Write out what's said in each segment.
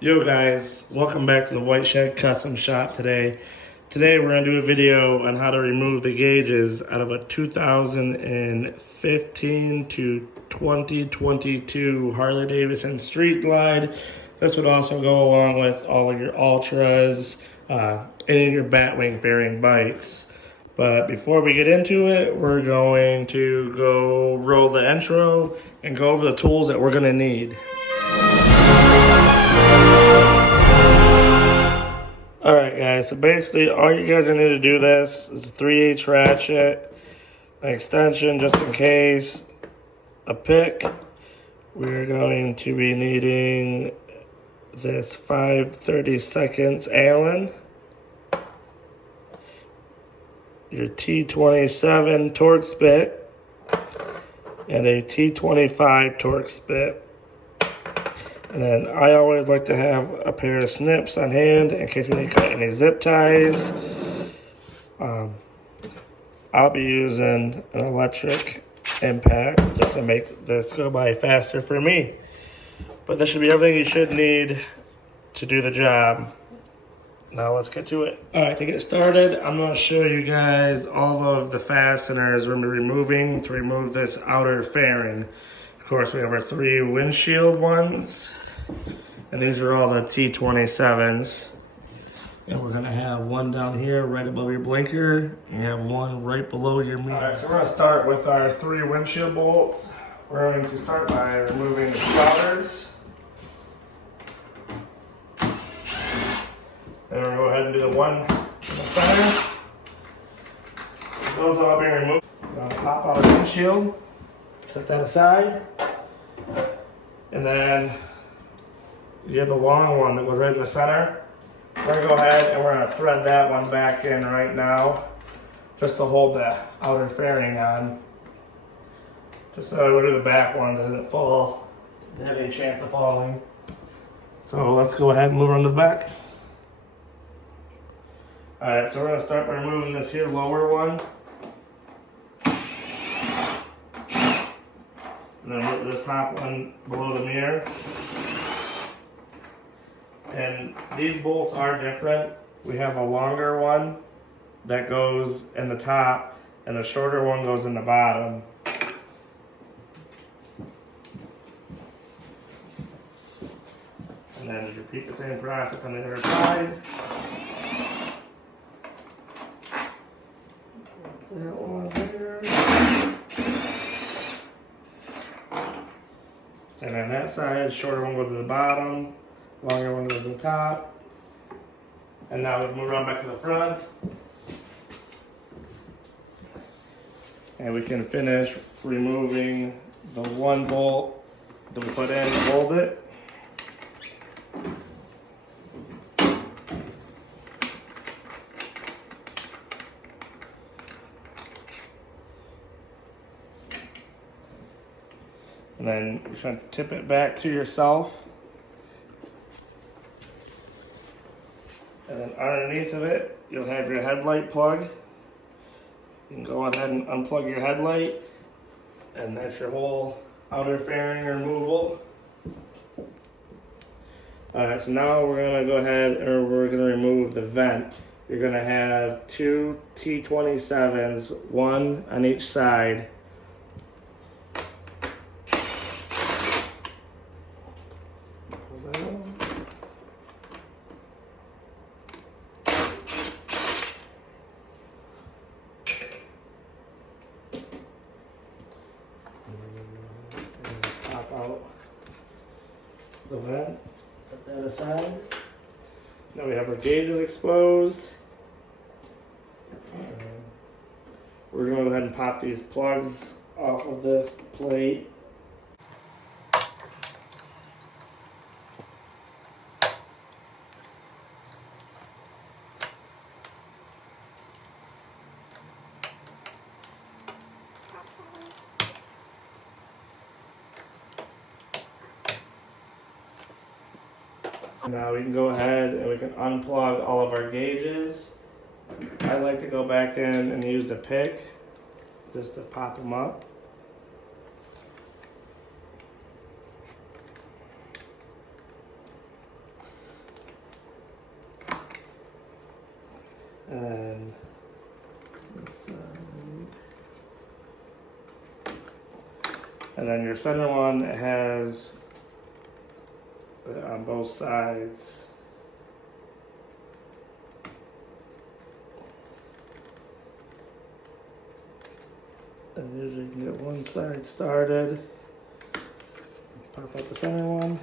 Yo guys, welcome back to the White Shed Custom Shop today. Today we're going to do a video on how to remove the gauges out of a 2015 to 2022 Harley Davidson Street Glide. This would also go along with all of your Ultras, any of your Batwing bearing bikes. But before we get into it, we're going to go roll the intro and go over the tools that we're going to need. Alright guys, so basically all you guys need to do this is a 3/8 ratchet, an extension just in case, a pick. We're going to be needing this 5/32 Allen, your T27 Torx bit, and a T25 Torx bit. And then I always like to have a pair of snips on hand in case we need to cut any zip ties. I'll be using an electric impact just to make this go by faster for me. But this should be everything you should need to do the job. Now let's get to it. All right, to get started, I'm going to show you guys all of the fasteners we're going to be removing to remove this outer fairing. Of course, we have our 3 windshield ones, and these are all the T27s. And we're gonna have one down here right above your blinker, and you have one right below your mirror. All right, so we're gonna start with our 3 windshield bolts. We're going to start by removing the spouters. Then we're gonna go ahead and do the one in the center. Those are all being removed. We're gonna pop out the windshield. Set that aside, and then you have the long one that goes right in the center. We're going to go ahead and we're going to thread that one back in right now, just to hold the outer fairing on, just so we do the back one doesn't fall, doesn't have any chance of falling. So let's go ahead and move on to the back. Alright, so we're going to start by removing this here lower one. And then the top one below the mirror. And these bolts are different. We have a longer one that goes in the top, and a shorter one goes in the bottom. And then just repeat the same process on the other side. That one there. And on that side, shorter one goes to the bottom, longer one goes to the top. And now we move around back to the front. And we can finish removing the one bolt that we put in to hold it. And then you're trying to tip it back to yourself. And then underneath of it, you'll have your headlight plug. You can go ahead and unplug your headlight. And that's your whole outer fairing removal. Alright, so now we're going to go ahead and we're going to remove the vent. You're going to have 2 T27s, one on each side. Pop out the vent, set that aside. Now we have our gauges exposed. We're going to go ahead and pop these plugs off of this plate. Now we can go ahead and we can unplug all of our gauges. I like to go back in and use the pick just to pop them up. And then your center one has on both sides. And usually you can get one side started. Pop out the center one.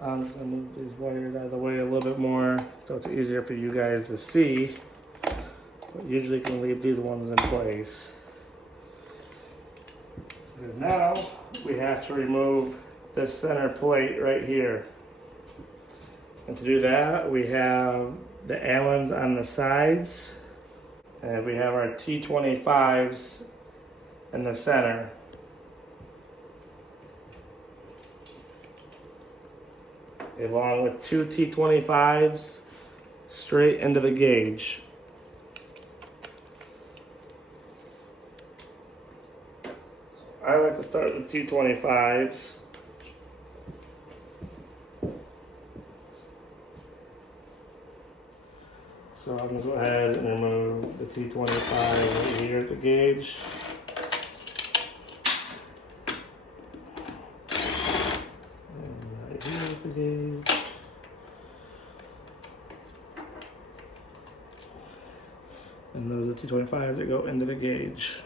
I'm just gonna move these wires out of the way a little bit more so it's easier for you guys to see. But usually you can leave these ones in place. Because now we have to remove this center plate right here. And to do that, we have the Allens on the sides, and we have our T25s in the center. Along with two T25s straight into the gauge. So I like to start with T25s. So I'm going to go ahead and remove the T25 right here at the gauge. And right here at the gauge. And those are the T25s that go into the gauge.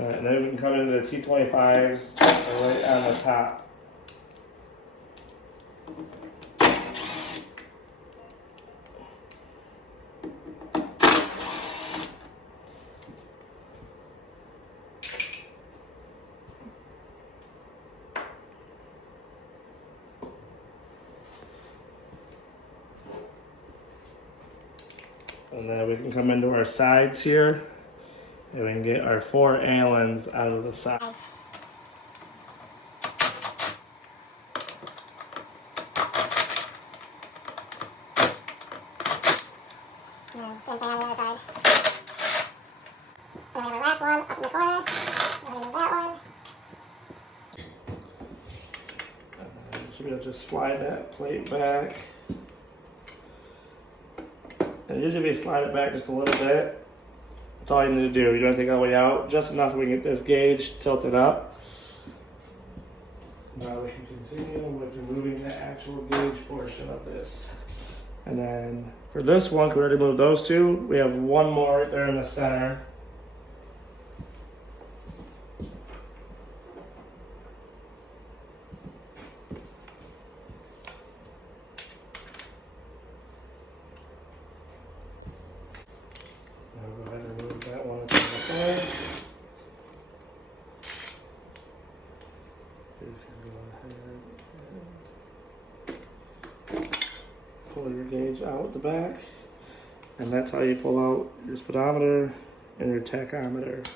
Alright, and then we can come into the T25s right on the top. And then we can come into our sides here, and we can get our 4 Allens out of the sides. Same thing on the other side. And we have our last one up in the corner. We're going to move that one. So we'll just slide that plate back. And usually we slide it back just a little bit. That's all you need to do. You don't take it all the way out, just enough so we can get this gauge tilted up. Now we can continue with removing the actual gauge portion of this. And then for this one, we already moved those two. We have one more right there in the center. I'll go ahead and remove that one to the side. You can go ahead and pull your gauge out the back. And that's how you pull out your speedometer and your tachometer.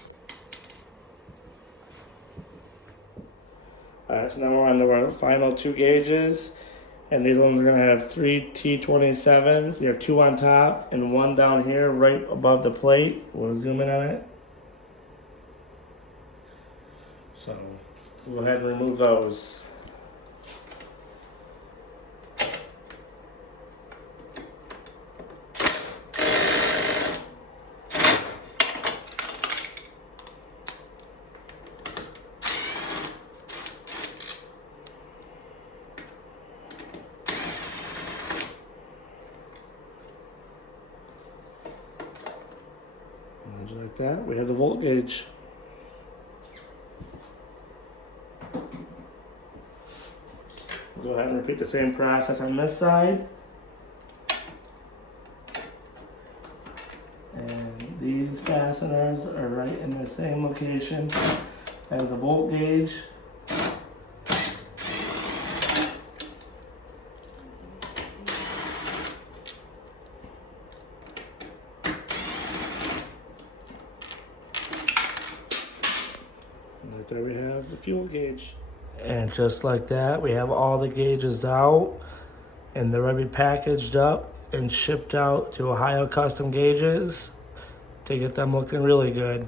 Alright, so now we're on to our final 2 gauges. And these ones are going to have 3 T27s. You have 2 on top and 1 down here right above the plate. We'll zoom in on it. So we'll go ahead and remove those. And just like that, we have the volt gauge. Go ahead and repeat the same process on this side. And these fasteners are right in the same location as the volt gauge. And right there we have the fuel gauge. And just like that, we have all the gauges out, and they're ready packaged up and shipped out to Ohio Custom Gauges to get them looking really good.